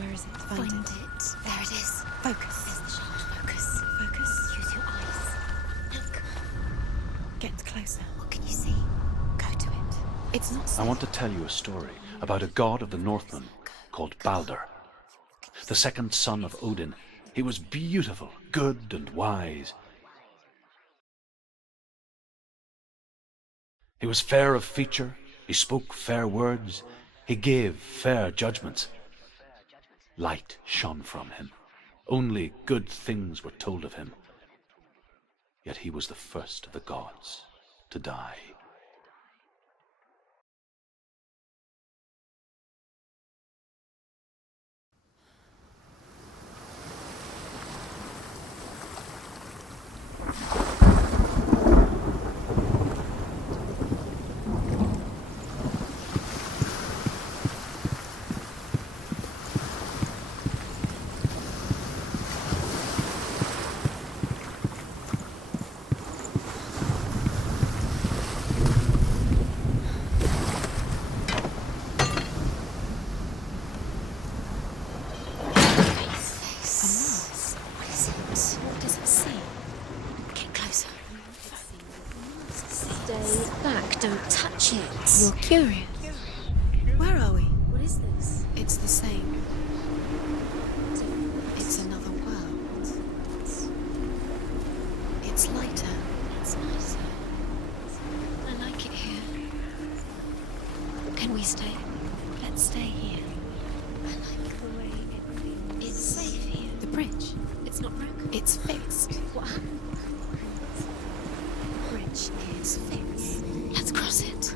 Where is it? Find it. There it is. Focus. There's the shot. Focus. Focus. Use your eyes. Look. Get closer. What can you see? Go to it. It's not I safe. want to tell you a story about a god of the Northmen called Balder. The second son of Odin. He was beautiful, good and wise. He was fair of feature, he spoke fair words, he gave fair judgments. Light shone from him. Only good things were told of him. Yet he was the first of the gods to die. Don't touch it. You're curious. Where are we? What is this? It's the same. It's another world. It's lighter. It's nicer. I like it here. Can we stay? Let's stay here. I like the way it feels. It's safe here. The bridge. It's not broken. It's fixed. What happened? The bridge is fixed. Let's cross it.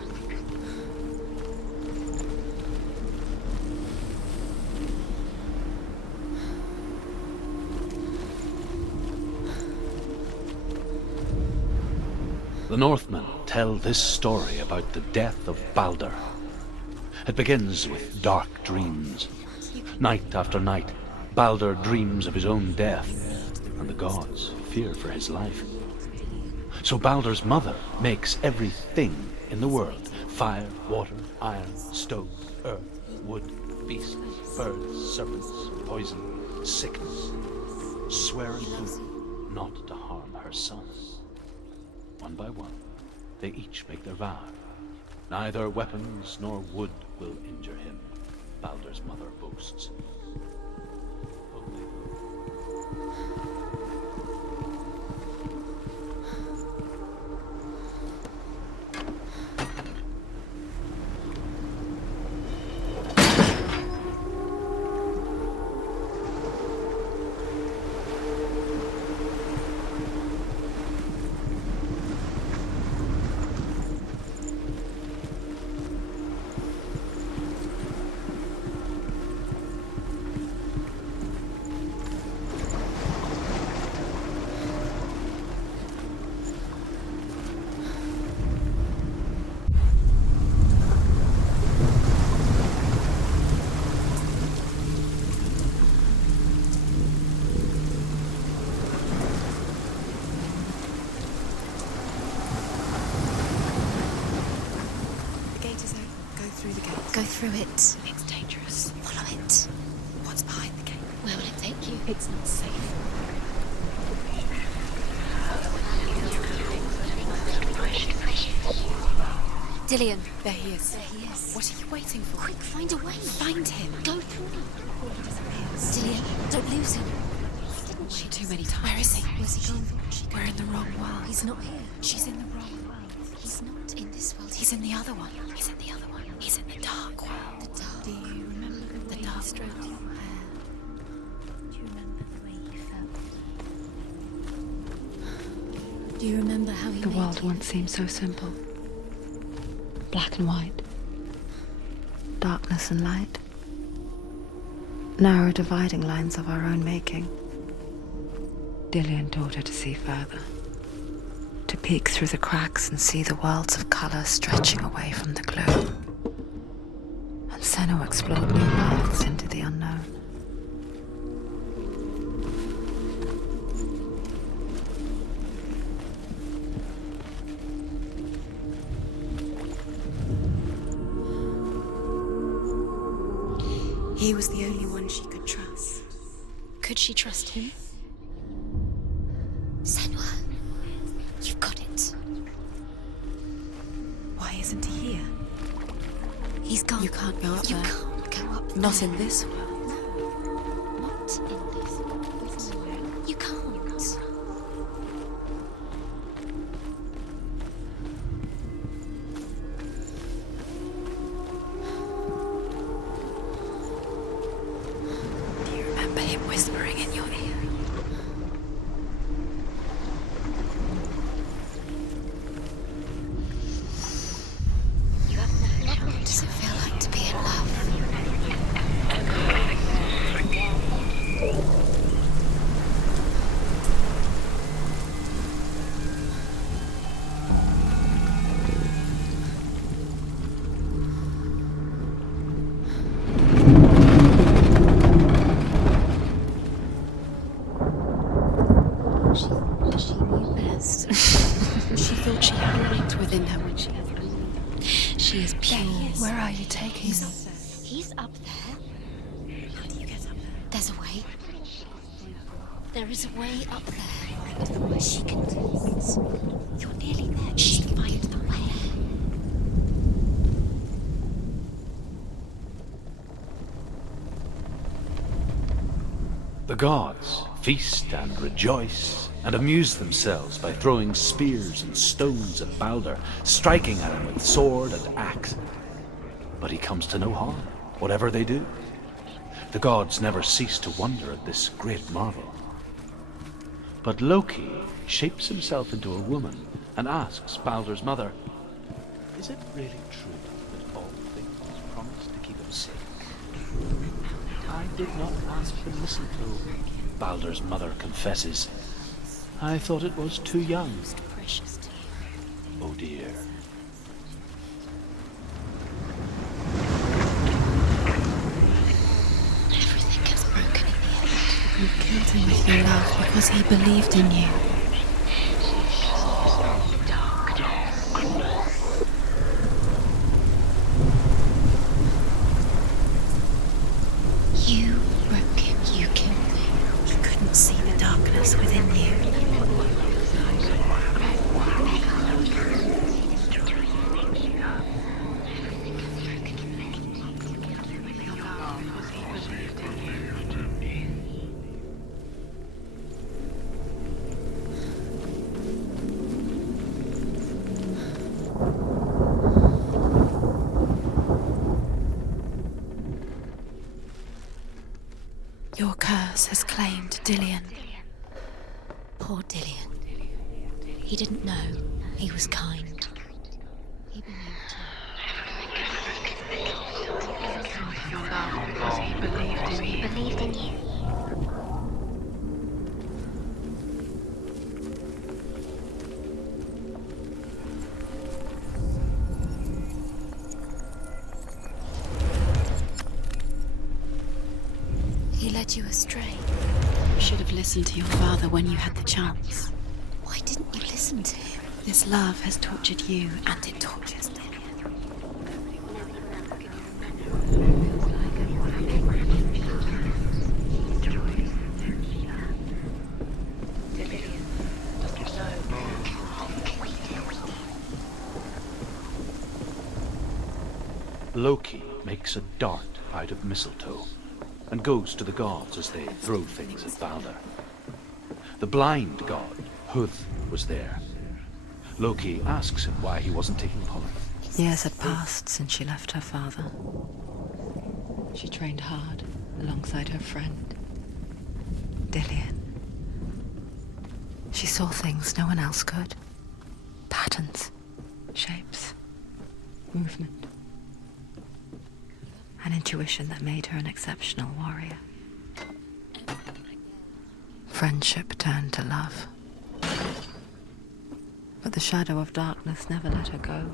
The Northmen tell this story about the death of Balder. It begins with dark dreams. Night after night, Balder dreams of his own death, and the gods fear for his life. So Balder's mother makes everything in the world: fire, water, iron, stone, earth, wood, beasts, birds, serpents, poison, sickness, swearing oath not to harm her son. One by one, they each make their vow. Neither weapons nor wood will injure him, Balder's mother boasts. Go through it. It's dangerous. Follow it. What's behind the gate? Where will it take you? It's not safe. Dillian. There he is. There he is. What are you waiting for? Quick, find a way. Find him. Go through. Dillian, don't lose him. Didn't she? Too many times. Where is he? Where's he gone? We're in the wrong world. He's not here. She's in the wrong world. He's not in this world. He's in the other one. He's in the other one. He's in the dark world. The dark. Do you remember the dark stroked world? your hair? Do you remember the way you felt? Do you remember how he The made world you? once seemed so simple. Black and white. Darkness and light. Narrow dividing lines of our own making. Dillian taught her to see further. To peek through the cracks and see the worlds of colour stretching away from the gloom. And Senua explored new paths into the unknown. He was the only one she could trust. Could she trust him? Senua, you've got it. Why isn't he here? He's gone. You can't go up You there. can't go up there. Not in this world. Not in this world. You can't. Do you remember him whispering in your ear? You have no choice. What does it feel like to be in love? She knew best. She thought she had light within her when she has believed. She is pure. Where are you taking me? He's up there. How do you get up there? There's a way. There is a way up there. She can do it. You're nearly there. She can find the way. The gods feast and rejoice and amuse themselves by throwing spears and stones at Balder, striking at him with sword and axe. But he comes to no harm, whatever they do. The gods never cease to wonder at this great marvel. But Loki shapes himself into a woman and asks Balder's mother, "Is it really true that all things promise to keep him safe?" "I did not ask for mistletoe," Balder's mother confesses. "I thought it was too young." Precious to you. Oh dear. Everything gets broken in the end. You killed him with your love because he believed in you. You broke him. You killed him. You couldn't see the darkness within you. Your curse has claimed Dillion. Poor Dillion. He didn't know. He was kind. He believed you. He believed in you. He led you astray. You should have listened to your father when you had the chance. Why didn't you listen to him? This love has tortured you, and it tortures Dillion. Loki makes a dart out of mistletoe and goes to the gods as they throw things at Balder. The blind god, Huth, was there. Loki asks him why he wasn't taking part. Years had passed since she left her father. She trained hard alongside her friend, Dillion. She saw things no one else could. Patterns, shapes, movement. An intuition that made her an exceptional warrior. Friendship turned to love. But the shadow of darkness never let her go,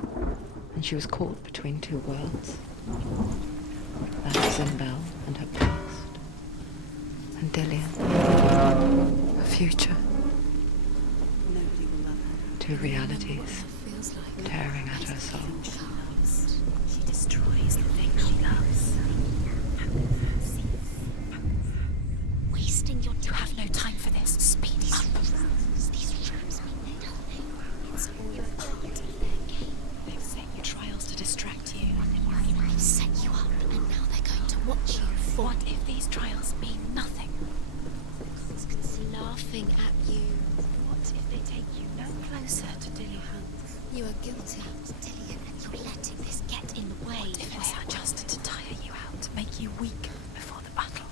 and she was caught between two worlds. That of Zimbel and her past, and Dillion, her future. Two realities tearing at her soul. She destroys the thing she loves. what you thought. What if these trials mean nothing? Laughing at you. What if they take you no closer to Dillian? You are guilty, Dillian, and you're letting this get in the way. What if it's just to tire you out, to make you weak before the battle?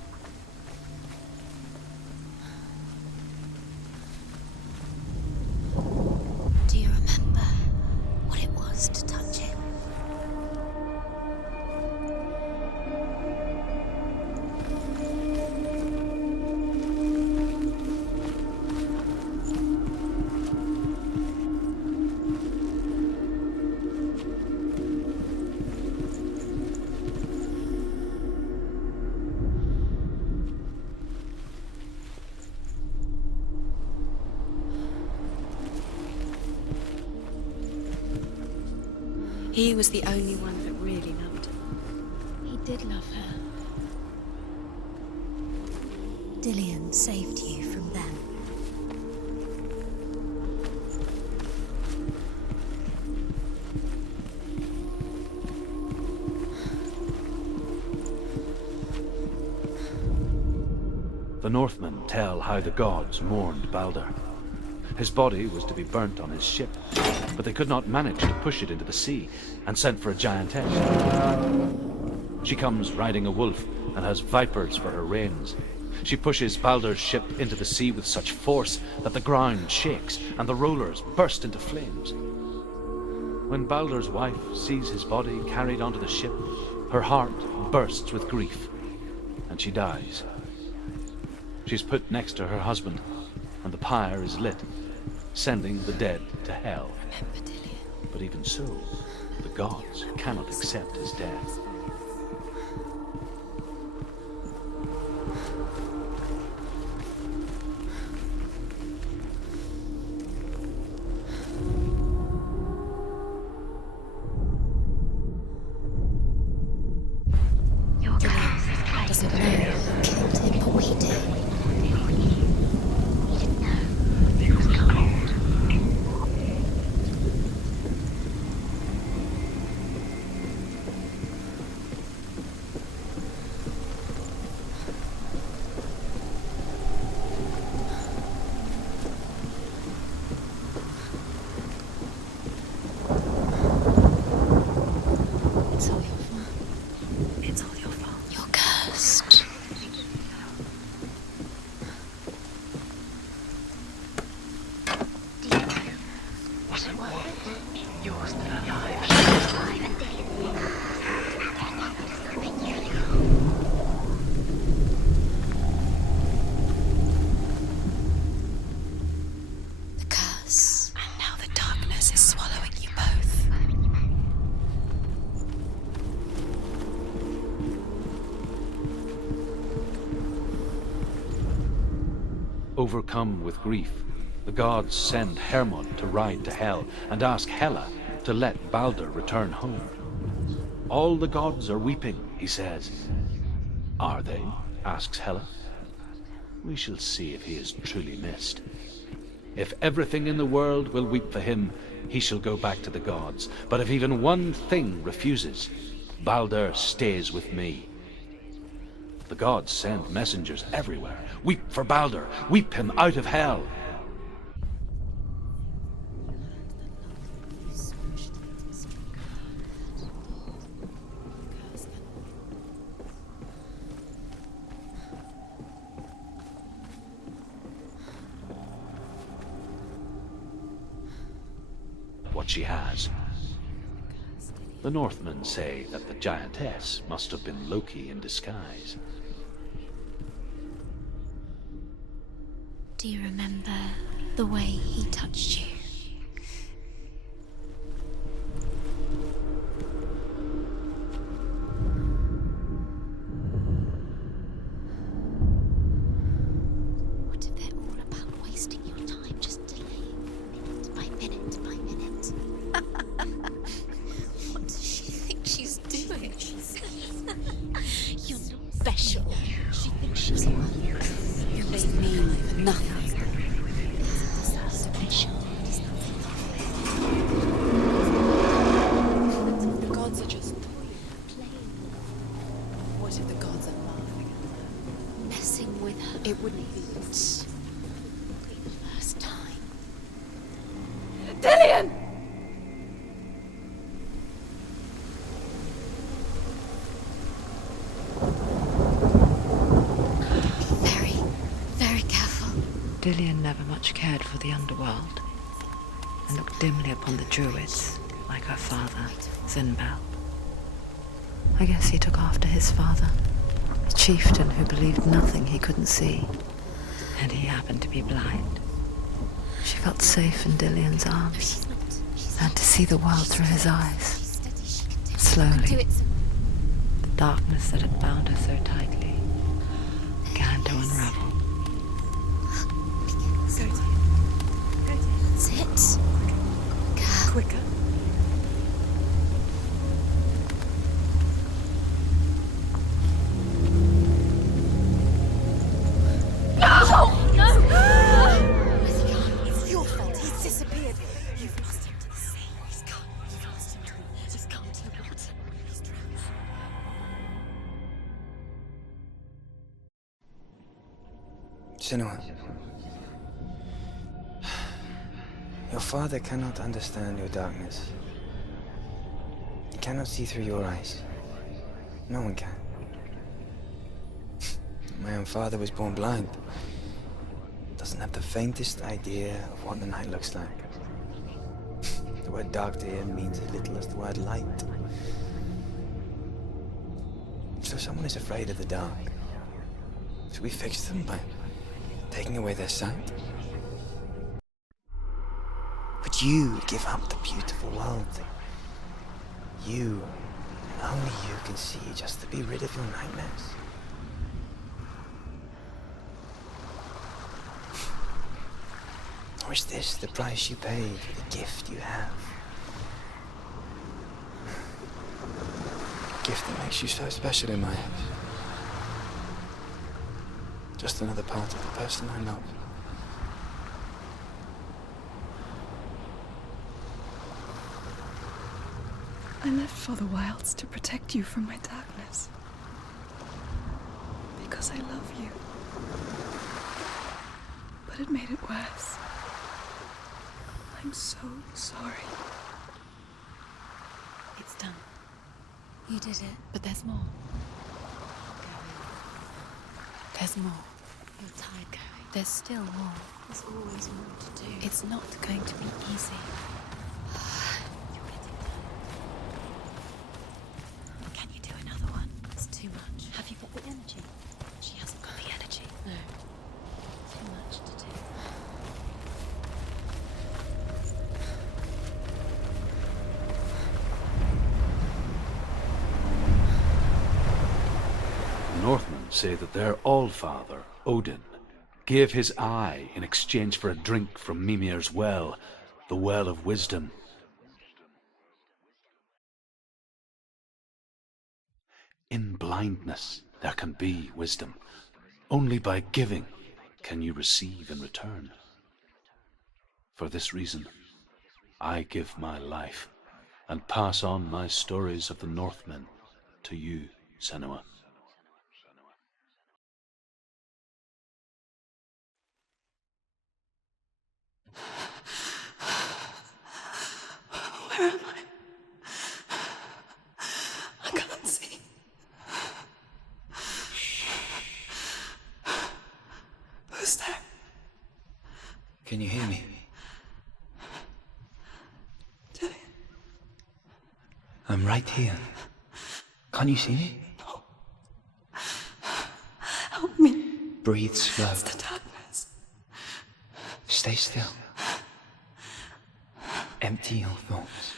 Do you remember what it was to touch him? He was the only one that really loved her. He did love her. Dillian saved you from them. The Northmen tell how the gods mourned Balder. His body was to be burnt on his ship, but they could not manage to push it into the sea, and sent for a giantess. She comes riding a wolf and has vipers for her reins. She pushes Balder's ship into the sea with such force that the ground shakes and the rollers burst into flames. When Balder's wife sees his body carried onto the ship, her heart bursts with grief, and she dies. She's put next to her husband, and the pyre is lit, sending the dead to hell. Remember, Dillian. But even so, the gods cannot accept his death. Doesn't know who killed him, but we do. It's all your fault. It's all your fault. You're cursed. Yours alive. The curse. And now the darkness is swallowing you both. Overcome with grief, the gods send Hermod to ride to Hell and ask Hela to let Balder return home. All the gods are weeping, he says. Are they? Asks Hela. We shall see if he is truly missed. If everything in the world will weep for him, he shall go back to the gods. But if even one thing refuses, Balder stays with me. The gods send messengers everywhere. Weep for Balder! Weep him out of hell! What she has. The Northmen say that the giantess must have been Loki in disguise. Do you remember the way he touched you? What if they're all about wasting your time, just delaying minute by minute by minute? What does she think she's doing? You're not special. She thinks she's You made me for nothing. The gods are just playing. What if the gods are laughing at her? Messing with her. It wouldn't be. Be the first time. Dillian! Very, very careful. Dillian never much cared for the underworld and looked dimly upon the druids like her father, Zinbel. I guess he took after his father, a chieftain who believed nothing he couldn't see, and he happened to be blind. She felt safe in Dillian's No, arms she's not. and to see the world through his eyes. She's steady. She can do it. Slowly. She can do it. The darkness that had bound her so tightly began to unravel. Go to That's it. quicker. Where's he gone? It's your fault. He's disappeared. You've lost him to the sea. He's gone. You've lost him to the... He's gone to the water. He's drowned. Senua, your father cannot understand your darkness. He cannot see through your eyes. No one can. My own father was born blind. Doesn't have the faintest idea of what the night looks like. The word dark to him means as little as the word light. So if someone is afraid of the dark, should we fix them by taking away their sight? Would you give up the beautiful world? You, and only you can see, just to be rid of your nightmares. Or is this the price you pay for the gift you have? A gift that makes you so special in my eyes. Just another part of the person I love. I left for the wilds to protect you from my darkness. Because I love you. But it made it worse. I'm so sorry. It's done. You did it. But there's more. There's more. You're tired going. There's still more. There's always more to do. It's not going to be easy. You want to do that? Can you do another one? It's too much. Have you got the energy? She hasn't got the energy. No. Too much to do. Northmen say that their Allfather, Odin, gave his eye in exchange for a drink from Mimir's well, the well of wisdom. In blindness there can be wisdom. Only by giving can you receive in return. For this reason, I give my life and pass on my stories of the Northmen to you, Senua. Where am I? I can't see. Who's there? Can you hear me? Dillian. I'm right here. Can't you see me? No. Help me. Breathe slow. It's the darkness. Stay still. Empty your thoughts.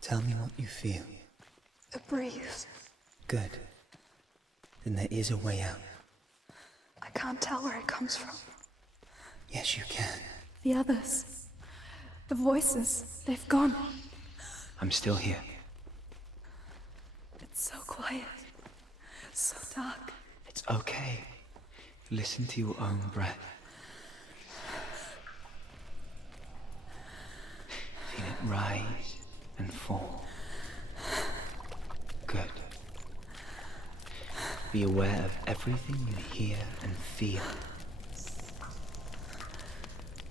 Tell me what you feel. A breeze. Good. Then there is a way out. I can't tell where it comes from. Yes, you can. The others. The voices. They've gone. I'm still here. It's so quiet. So dark. It's okay. Listen to your own breath. Feel it rise and fall. Good. Be aware of everything you hear and feel.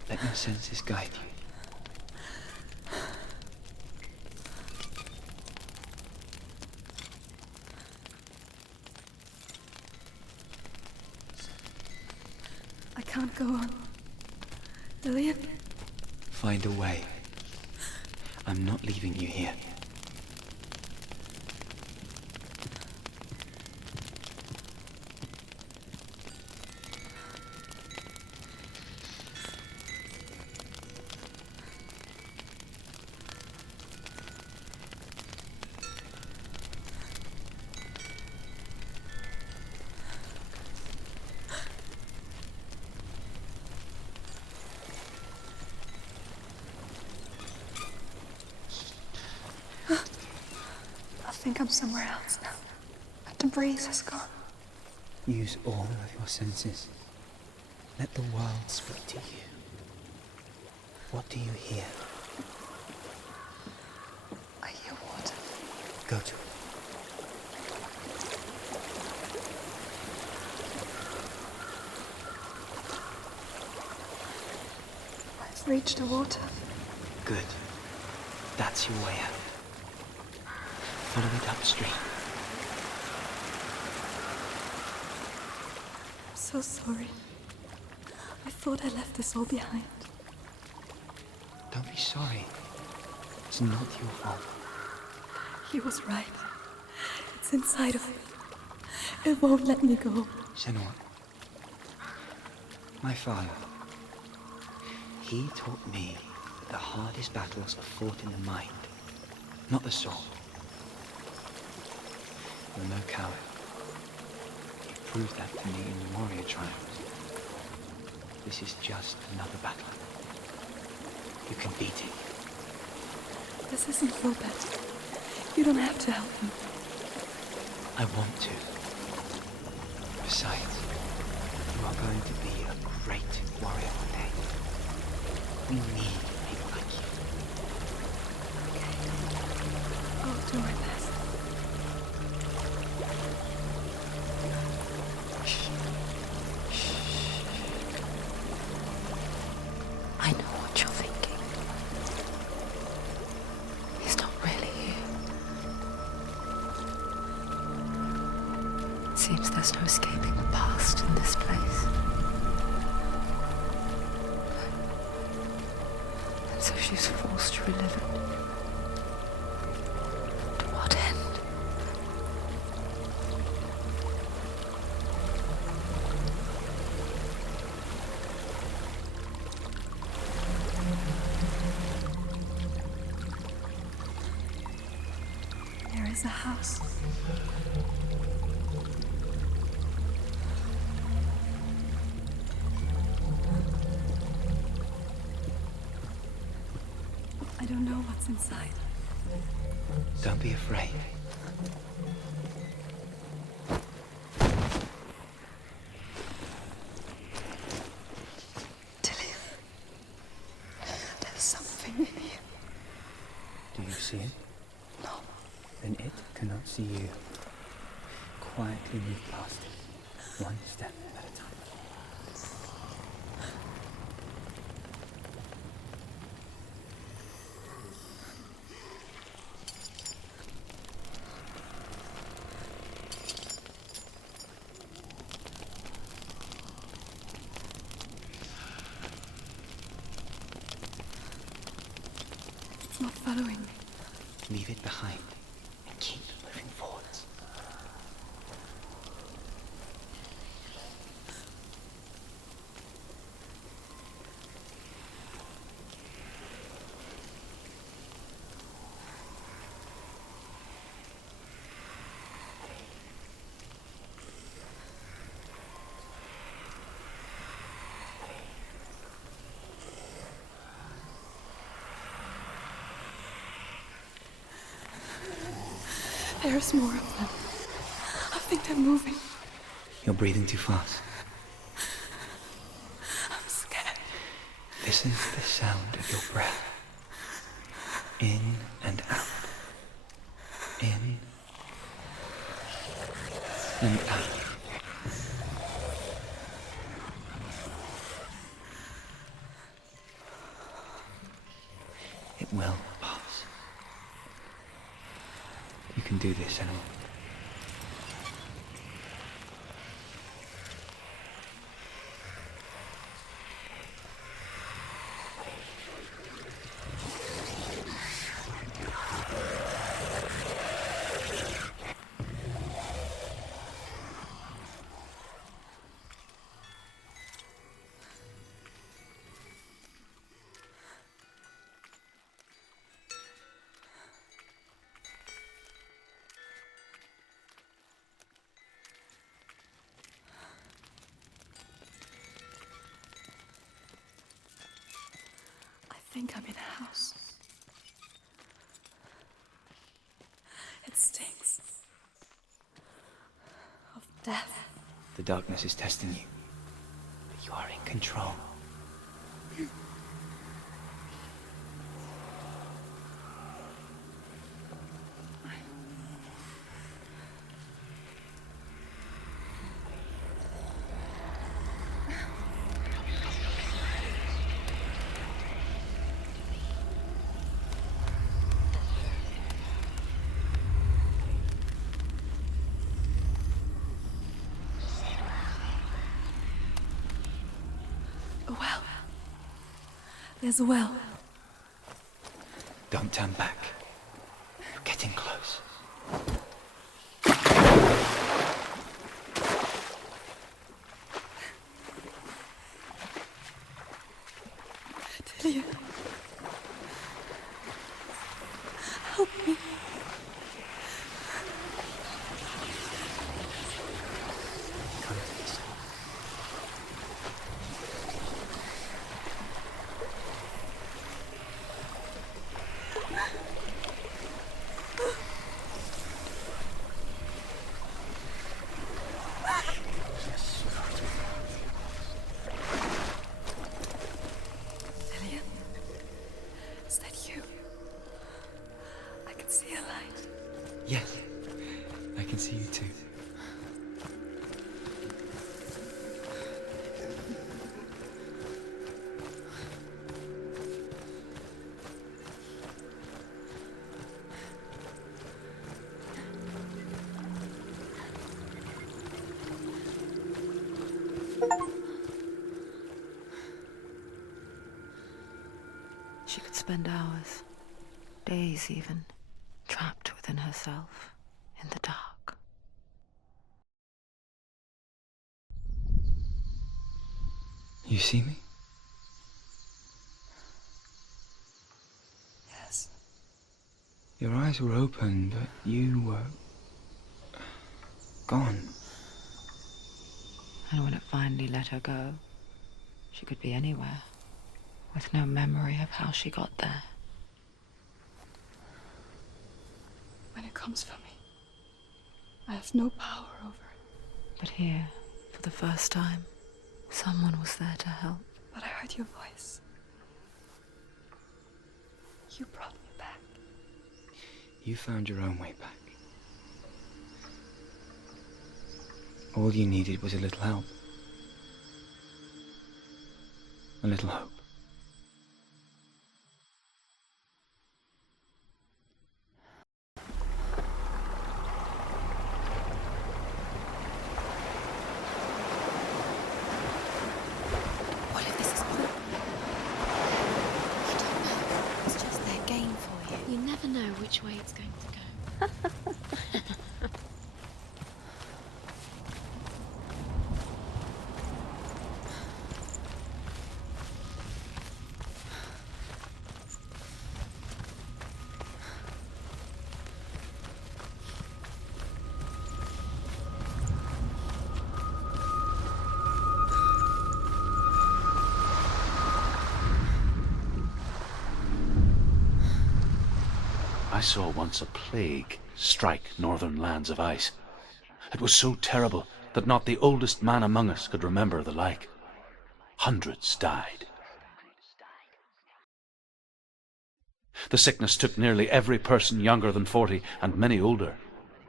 Let your senses guide you. I can't go on. Lillian? Find a way. I'm not leaving you here. I think I'm somewhere else now. The breeze has gone. Use all of your senses. Let the world speak to you. What do you hear? I hear water. Go to it. I've reached the water. Good. That's your way out. Follow it upstream. I'm so sorry. I thought I left this all behind. Don't be sorry. It's not your fault. He was right. It's inside of me. It won't let me go. Senua. My father. He taught me that the hardest battles are fought in the mind, not the soul. You're no coward. You proved that to me in warrior trials. This is just another battle. You can beat it. This isn't your battle. You don't have to help me. I want to. Besides, you are going to be a great warrior one day. We need people like you. I'll do my best. I know what you're thinking. He's not really here. It seems there's no escaping the past in this place. And so she's forced to relive it. To what end? There is a house. I don't know what's inside. Don't be afraid. Tilly, there's something in here. Do you see it? No. Then it cannot see you. Quietly move past it, one step at a time. It's not following me. Leave it behind and keep moving forwards. There's more of them. I think they're moving. You're breathing too fast. I'm scared. Listen to the sound of your breath. In and out. In and out. It will pass. You can do this, Senua. I think I'm in a house. It stinks of death. The darkness is testing you, but you are in control. A well. There's a well. Don't turn back. You're getting close. Delia. Help me. Come to this. Delia. Is that you? I can see a light. Yes, I can see you too. She could spend hours, days even, trapped within herself, in the dark. You see me? Yes. Your eyes were open, but you were gone. And when it finally let her go, she could be anywhere, with no memory of how she got there. When it comes for me, I have no power over it. But here, for the first time, someone was there to help. But I heard your voice. You brought me back. You found your own way back. All you needed was a little help. A little hope. What if this is all? You don't know. It's just their game for you. You never know which way it's going to go. I saw once a plague strike northern lands of ice. It was so terrible that not the oldest man among us could remember the like. Hundreds died. The sickness took nearly every person younger than 40 and many older.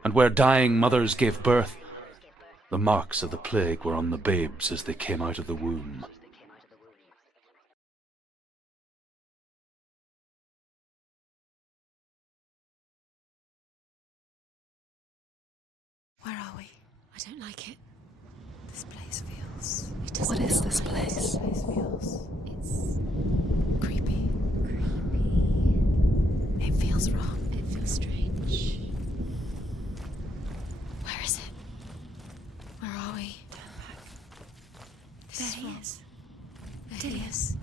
And where dying mothers gave birth, the marks of the plague were on the babes as they came out of the womb. Where are we? I don't like it. This place feels... What is this place? This place feels... It's... creepy. It feels wrong. It feels strange. Where is it? Where are we? There he is. There he is.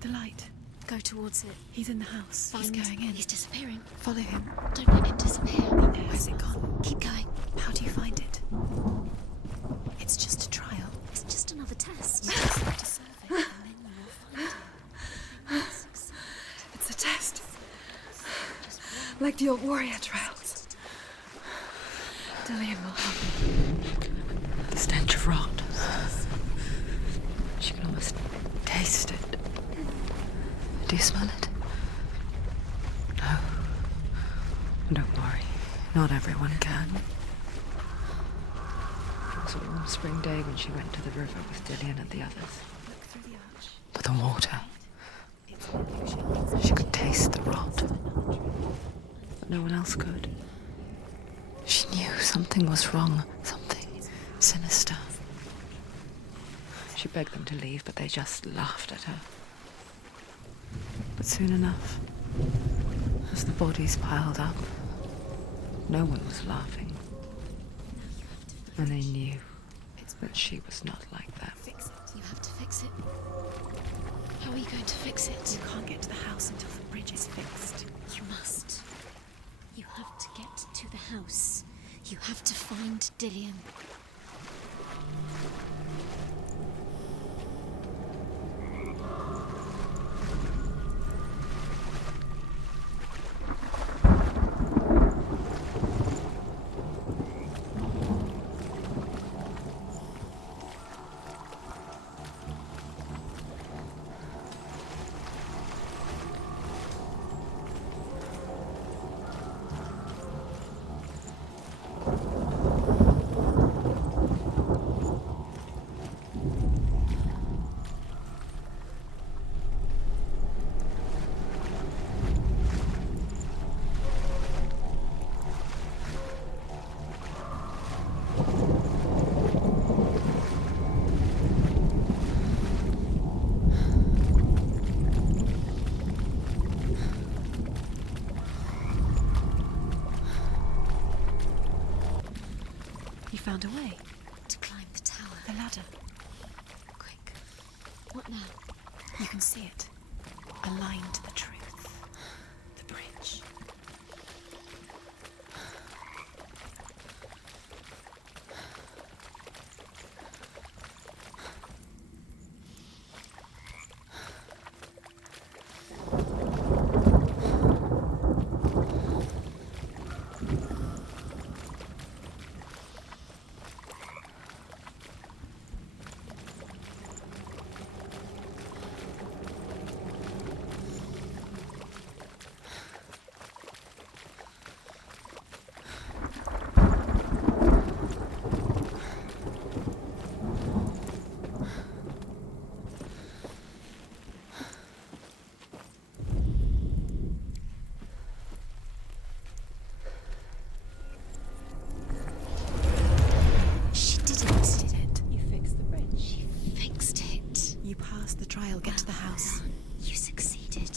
The light. Go towards it. He's in the house. He's Find- going in. He's disappearing. Follow him. Don't let him disappear. Where's it gone? Keep going. How do you find it? It's just a trial. It's just another test. You just have to serve it. And then you will find it. You will succeed. It's a test. Like the old warrior trials. Dillian will help. The stench of rot. She can almost taste it. Do you smell it? No. Don't worry. Not everyone can. It was a warm spring day when she went to the river with Dillian and the others. But the water. She could taste the rot. But no one else could. She knew something was wrong. Something sinister. She begged them to leave, but they just laughed at her. But soon enough, as the bodies piled up, no one was laughing. And they knew that she was not like that. Fix it. You have to fix it. How are you going to fix it? You can't get to the house until the bridge is fixed. You must. You have to get to the house. You have to find Dillian. You found a way. To climb the tower. The ladder. Quick. What now? You can see it. Aligned to the truth. The bridge. She did it. You fixed the bridge. She fixed it. You passed the trial. Get to the house. You succeeded.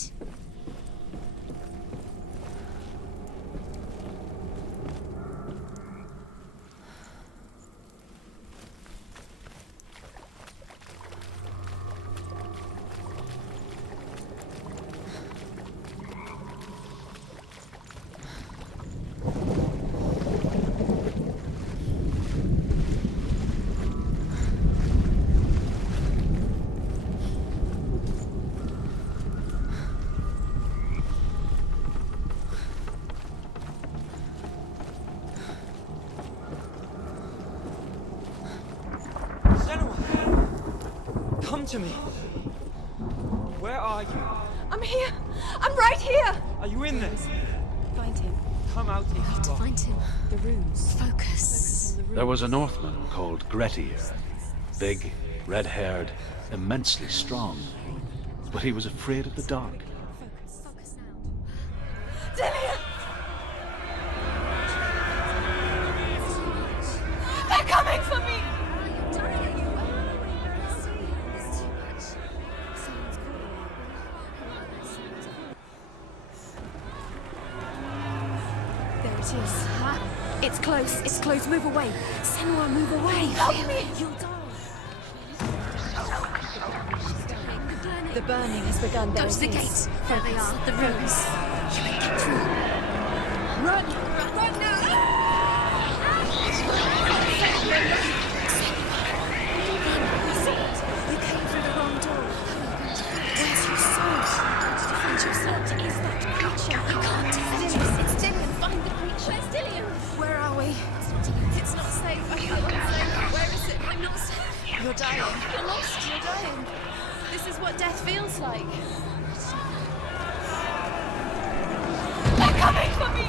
Senua! Come to me! Where are you? I'm here. I'm right here. Are you in there? Find him. Come out if We need to you are. find him. The rooms. Focus. There was a Northman called Grettir, big, red-haired, immensely strong, but he was afraid of the dark. Focus now. Dillian! They're coming for me! There it is. Huh? It's close. It's close. Move away. Senua, move away. Help me! You'll die. The burning has begun. Go to the gate. There they are. The rooms. You can get through. Run! Run now! You came through the wrong door. Where's your sword? Find your sword. Is that creature? I can't defend you. It's Dillian. Find the creature. Where's Dillian? Where are we? It's not safe. I feel unsafe. Where is it? I'm not safe. You're dying. You're lost. You're dying. This is what death feels like. They're coming for me!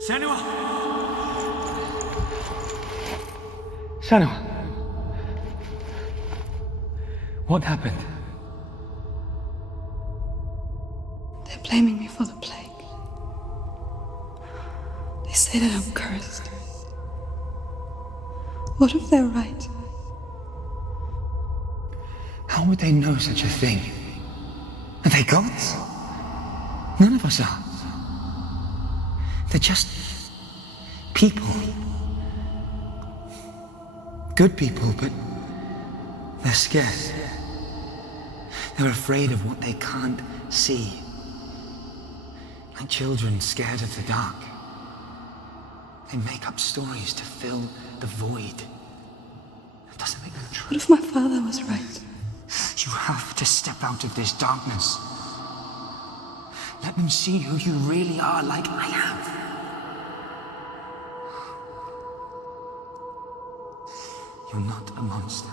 Senua! Senua! What happened? They're blaming me for the plague. They say that I'm cursed. What if they're right? How would they know such a thing? Are they gods? None of us are. They're just people. Good people, but they're scared. They're afraid of what they can't see. Like children scared of the dark. They make up stories to fill the void. That doesn't make them true. What if my father was right? You have to step out of this darkness. Let them see who you really are, like I have. You're not a monster.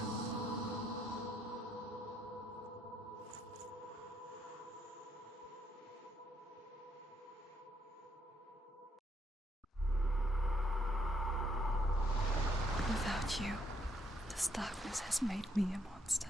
Without you, this darkness has made me a monster.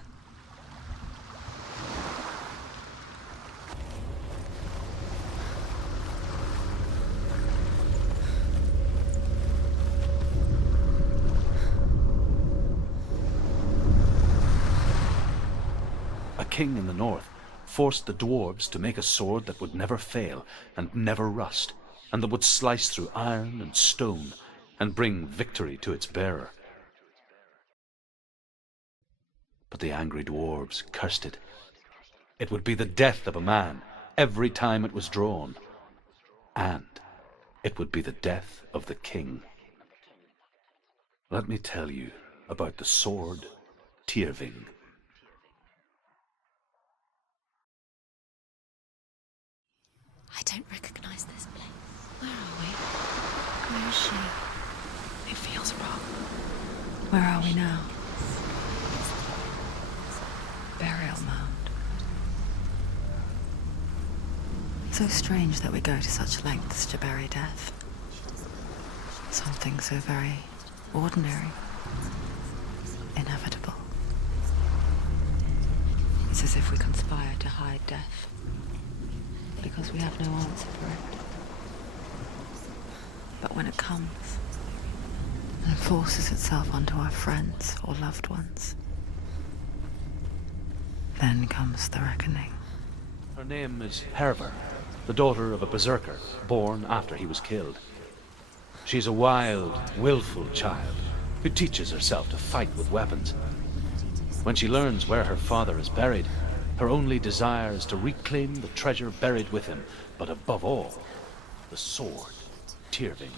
A king in the north forced the dwarves to make a sword that would never fail and never rust, and that would slice through iron and stone and bring victory to its bearer. But the angry dwarves cursed it. It would be the death of a man every time it was drawn, and it would be the death of the king. Let me tell you about the sword Tyrving. I don't recognize this place. Where are we? Where is she? It feels wrong. Where are we now? Burial mound. So strange that we go to such lengths to bury death. Something so very ordinary, inevitable. It's as if we conspire to hide death, because we have no answer for it. But when it comes and forces itself onto our friends or loved ones, then comes the reckoning. Her name is Herver, the daughter of a berserker born after he was killed. She's a wild, willful child who teaches herself to fight with weapons. When she learns where her father is buried, her only desire is to reclaim the treasure buried with him, but above all, the sword, Tyrving.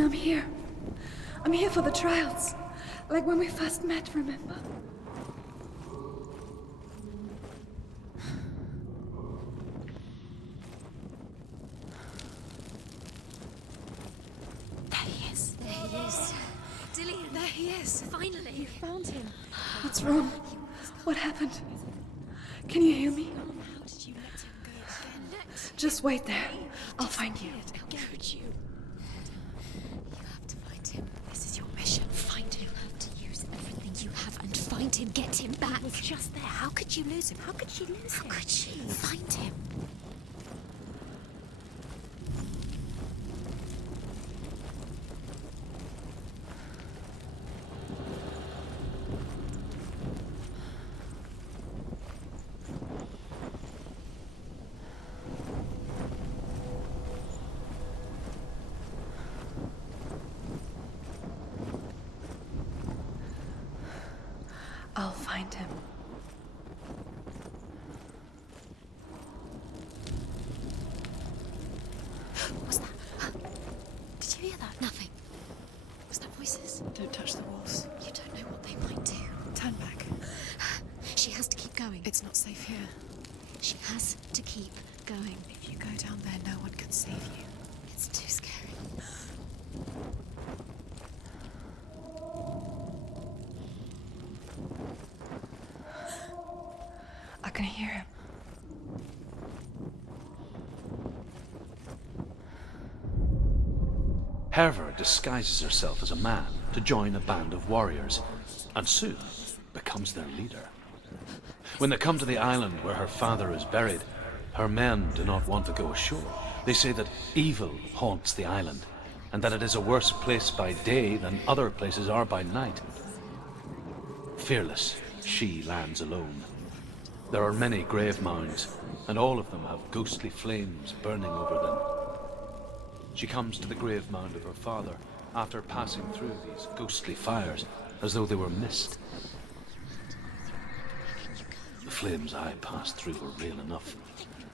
I'm here. I'm here for the trials. Like when we first met, remember? There he is. There he is. Dillian, there he is. Finally. You found him. What's wrong? What happened? Can you hear me? How did you let him go again? Just wait there. I'll find you. How could you? You have to find him. This is your mission. Find him. You have to use everything you have and find him. Get him back. He was just there. How could you lose him? How could you lose him? How could you? Find him. I'll find him. What was that? Did you hear that? Nothing. Was that voices? Don't touch the walls. You don't know what they might do. Turn back. She has to keep going. It's not safe here. She has to keep going. If you go down there, no one can save you. It's too scary. I can hear him. Herver disguises herself as a man to join a band of warriors, and soon becomes their leader. When they come to the island where her father is buried, her men do not want to go ashore. They say that evil haunts the island, and that it is a worse place by day than other places are by night. Fearless, she lands alone. There are many grave mounds, and all of them have ghostly flames burning over them. She comes to the grave mound of her father after passing through these ghostly fires as though they were mist. The flames I passed through were real enough.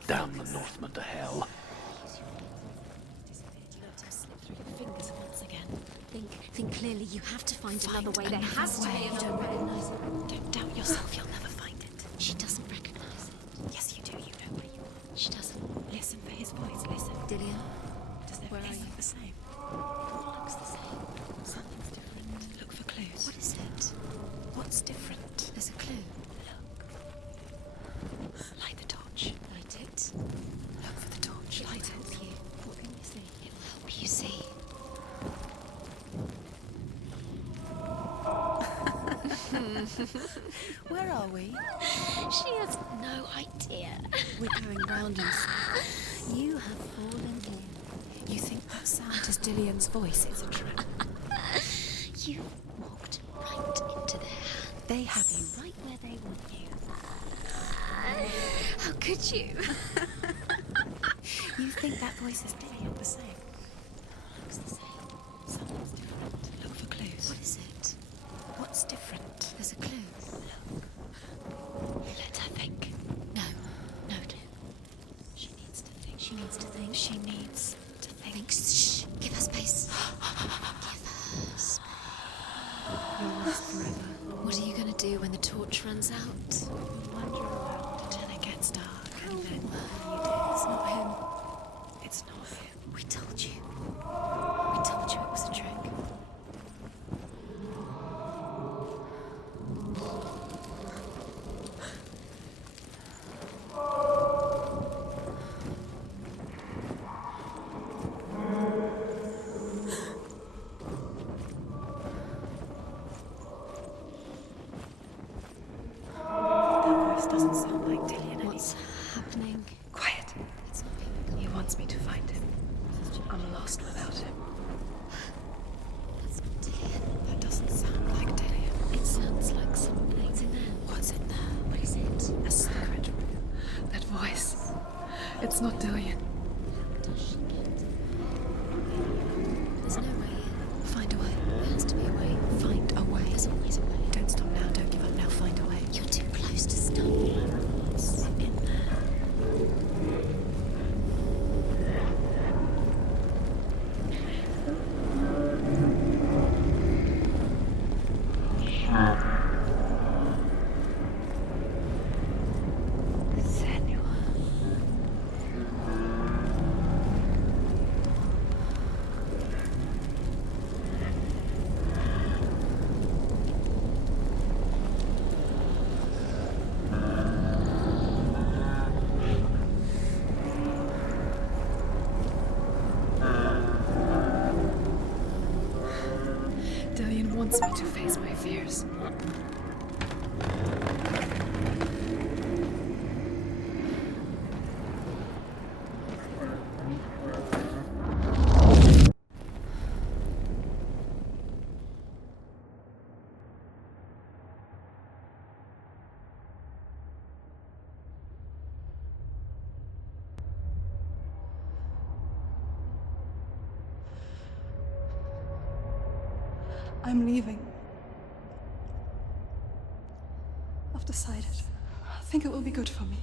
Damn the Northmen to hell. Fingers once again. Think clearly. You have to find another way. There has to be another way. Don't doubt yourself. You'll never find it. She doesn't recognize it. Yes, you do. You know where you are. She doesn't. Listen for his voice. Listen. Dillian, Does where are everything you? look the same? Looks the same. Something's different. Look for clues. What is it? What's different? There's a clue. Light the torch. Light it. Look for the torch. It Light will help it. you. What can you see? It will help you see. Where are we? She has no idea. We're going round in circles. You have fallen here. You think that sound is Dillian's voice? It's a trap. You walked right into their hands. They have you right where they want you. How could you? You think that voice is Dillian the same? Looks the same. Something's different. Look for clues. What is it? What's different? There's a clue. Let her think. No, no clue. She needs to think. She needs to think. She needs to think. Shh. Give her space. Give her space. You're lost forever. What are you going to do when the torch runs out? You'll wander around until it gets dark. And then It's not him. it's not him. We told you. We told you it was a trick. That voice doesn't sound like Dillian anymore. What's happening? Quiet. It's not him. He wants me to find him. I'm lost without him. It's not Dillian. That doesn't sound like Dillian. It sounds like something's in there. What's in there? What is it? A secret room. That voice. It's not Dillian. Does she get? There's no way in. Find a way. There has to be a way. Find a way. There's always a way. Don't stop now. Don't give up now. Find a way. You're too close to stop. What's in there? Senua. Dillian wants me to face my fears. I'm leaving. I've decided. I think it will be good for me.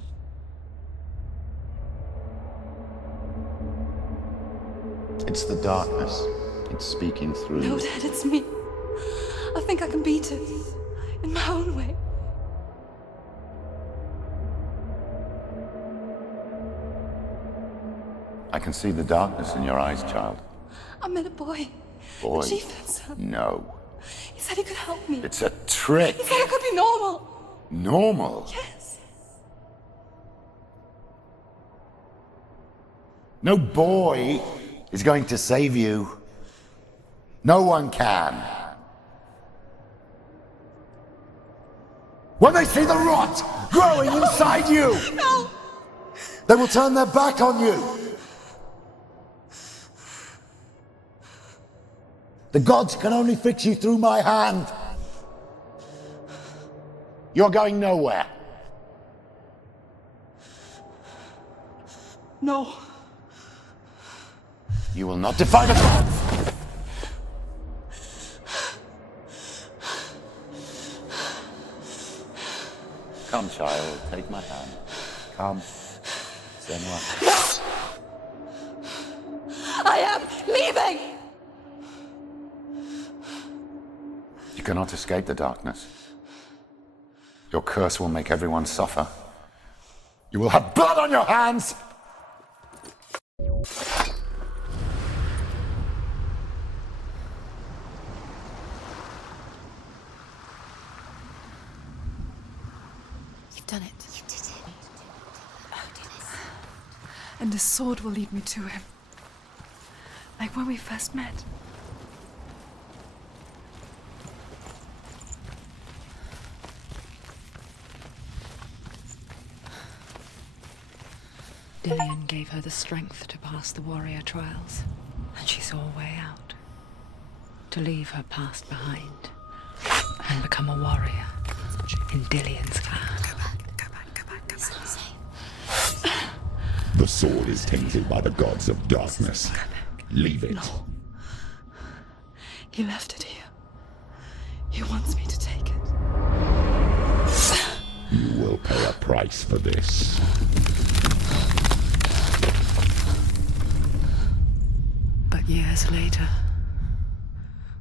It's the darkness. It's speaking through No, you. Dad, it's me. I think I can beat it. In my own way. I can see the darkness in your eyes, child. I met a boy. Boy. The chief said so. No. He said he could help me. It's a trick. He said I could be normal. Normal. Yes. No boy is going to save you. No one can. When they see the rot growing inside you, No! they will turn their back on you. The gods can only fix you through my hand. You're going nowhere. No. You will not defy the gods. Come, child, take my hand. Come. Senua. I am leaving! You cannot escape the darkness. Your curse will make everyone suffer. You will have blood on your hands! You've done it. You did it. Oh, did it? And this sword will lead me to him. Like when we first met. Dillian gave her the strength to pass the warrior trials, and she saw a way out. To leave her past behind and become a warrior in Dillian's clan. Go back. It's not safe. The sword is tainted by the gods of darkness. Leave it. No. He left it here. He wants me to take it. You will pay a price for this. But years later,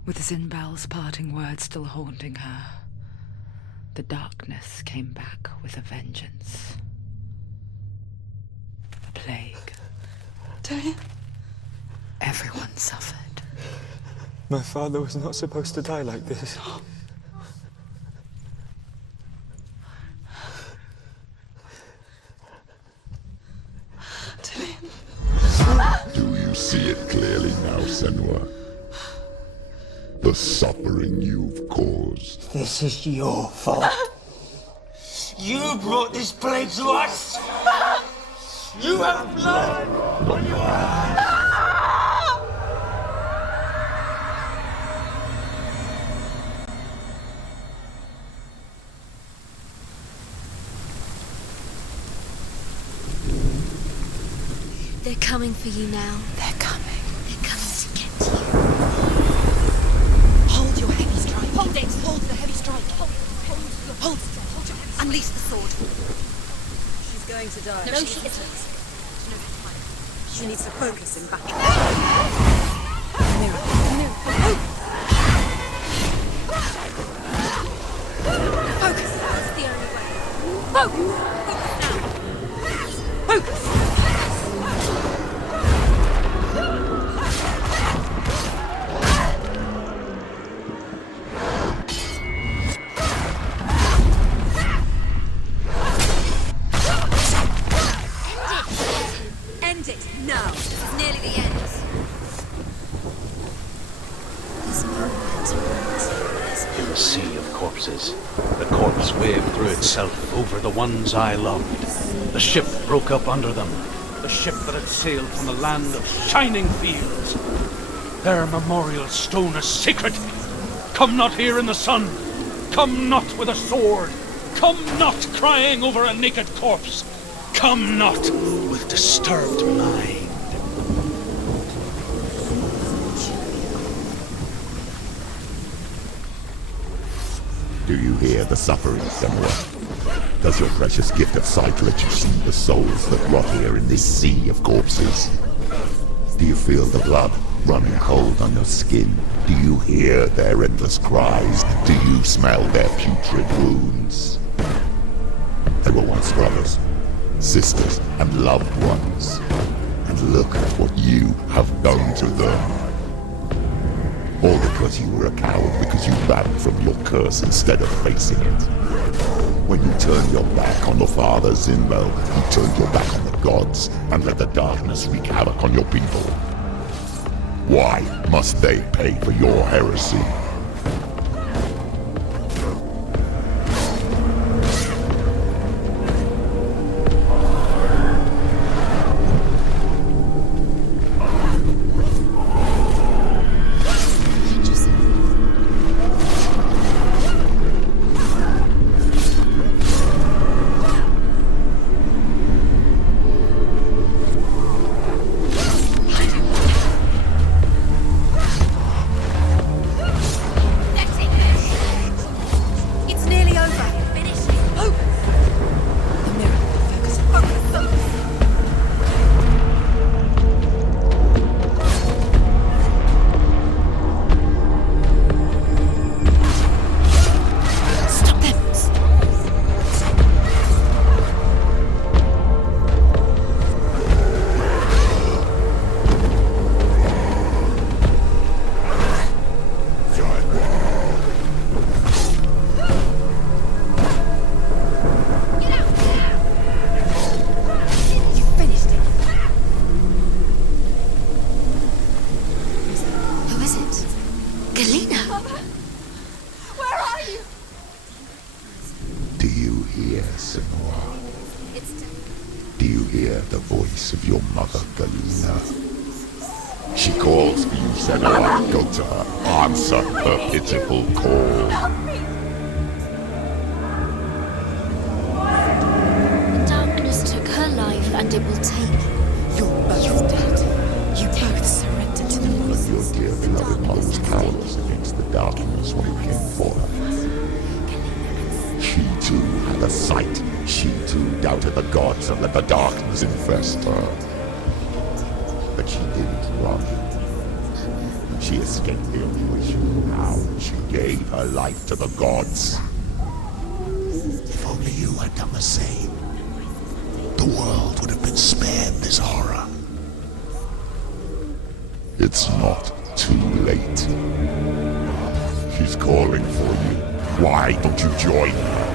with Zinbal's parting words still haunting her, the darkness came back with a vengeance. A plague. Dillian? Everyone suffered. My father was not supposed to die like this. Dillian. Do you see it clearly now, Senua? The suffering you've caused. This is your fault. You brought this plague to us. You have blood on your hands. They're coming for you now. They're coming. They're coming to get you. Hold your heavy strike. Hold it. Hold the heavy strike. Hold Hold your hands. Unleash the sword. She's going to die. No, she isn't. She needs to focus in battle. Focus. That's the only way. Focus. Focus now. Focus! End it now. It's nearly the end. There's no end. In the sea of corpses, the corpse waved through itself over the ones I loved. The ship broke up under them, the ship that had sailed from a land of shining fields. Their memorial stone is sacred. Come not here in the sun. Come not with a sword. Come not crying over a naked corpse. Come not with disturbed mind. Do you hear the suffering, Senua? Does your precious gift of sight let you see the souls that rot here in this sea of corpses? Do you feel the blood running cold on your skin? Do you hear their endless cries? Do you smell their putrid wounds? They were once brothers, sisters, and loved ones. And look at what you have done to them. All because you were a coward, because you ran from your curse instead of facing it. When you turned your back on the Father Zinbel, you turned your back on the gods and let the darkness wreak havoc on your people. Why must they pay for your heresy? Do you hear the voice of your mother, Galina? She calls for you, Senua. Go to her. Answer her pitiful call. The darkness took her life, and it will take you're dead. You both surrendered to the voices. Your dear beloved mother was powerless against the darkness when it came for her. She too had a sight. She too doubted the gods and let the darkness infest her. But she didn't run. She escaped the only way she knew how. She gave her life to the gods. If only you had done the same, the world would have been spared this horror. It's not too late. She's calling for you. Why don't you join her?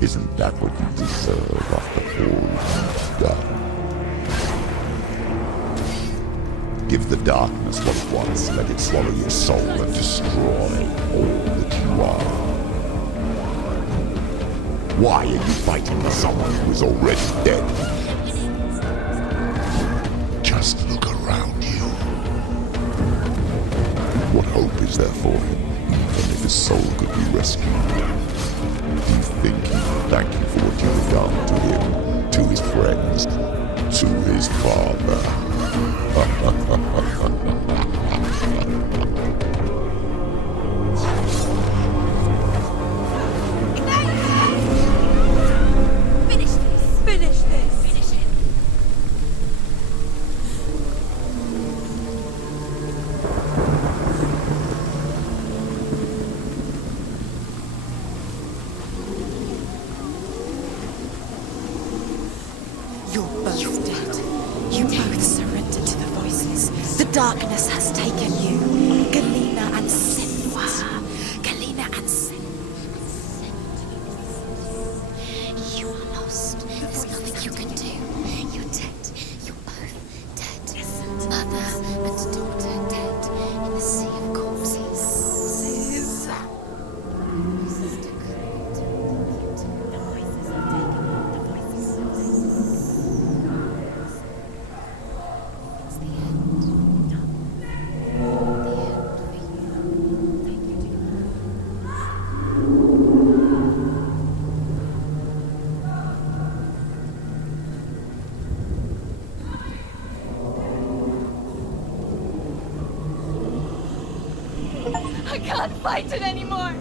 Isn't that what you deserve after all you've done? Give the darkness what it wants, let it swallow your soul and destroy all that you are. Why are you fighting for someone who is already dead? Just look around you. What hope is there for him, even if his soul could be rescued? Do you think he will thank you for what you have done to him, to his friends, to his father? Finish this! Finish this! Finish it! darkness has taken you. Galena and Senua. Galena and Senua. You are lost. There's nothing you can do. You're dead. You're both dead. Mother and daughter dead in the sea of corpses. I can't fight it anymore.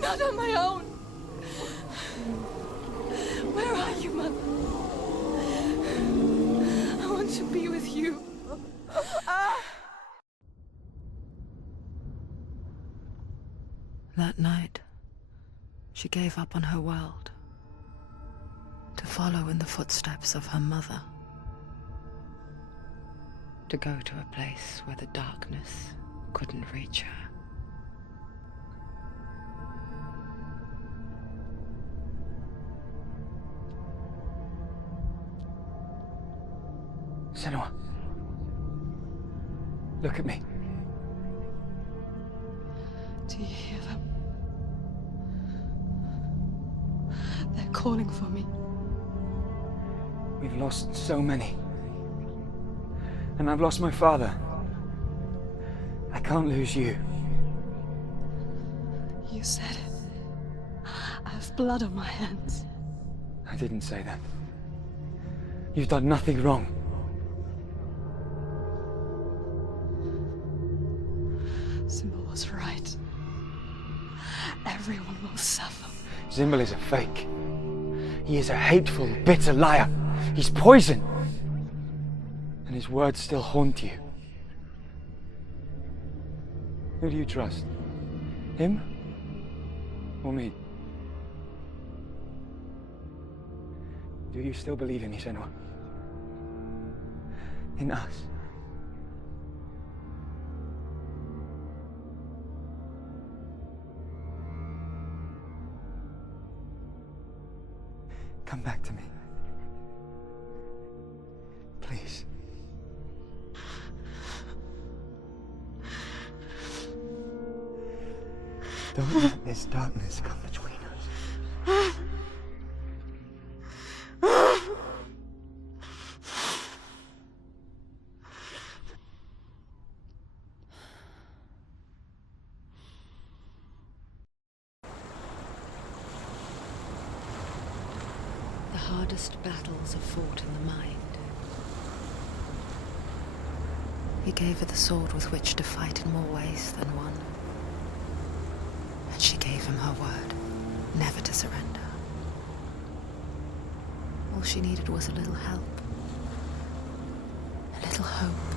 Not on my own. Where are you, Mother? I want to be with you. That night, she gave up on her world to follow in the footsteps of her mother, to go to a place where the darkness couldn't reach her. Senua. Look at me. Do you hear them? They're calling for me. We've lost so many. And I've lost my father. I can't lose you. You said it. I have blood on my hands. I didn't say that. You've done nothing wrong. Symbol was right. Everyone will suffer. Zimbel is a fake. He is a hateful, bitter liar. He's poison. And his words still haunt you. Who do you trust? Him? Or me? Do you still believe in me, Senua? In us? Come back to me. Please. Don't let this darkness come between us. The hardest battles are fought in the mind. He gave her the sword with which to fight in more ways than one. And she gave him her word, never to surrender. All she needed was a little help, a little hope.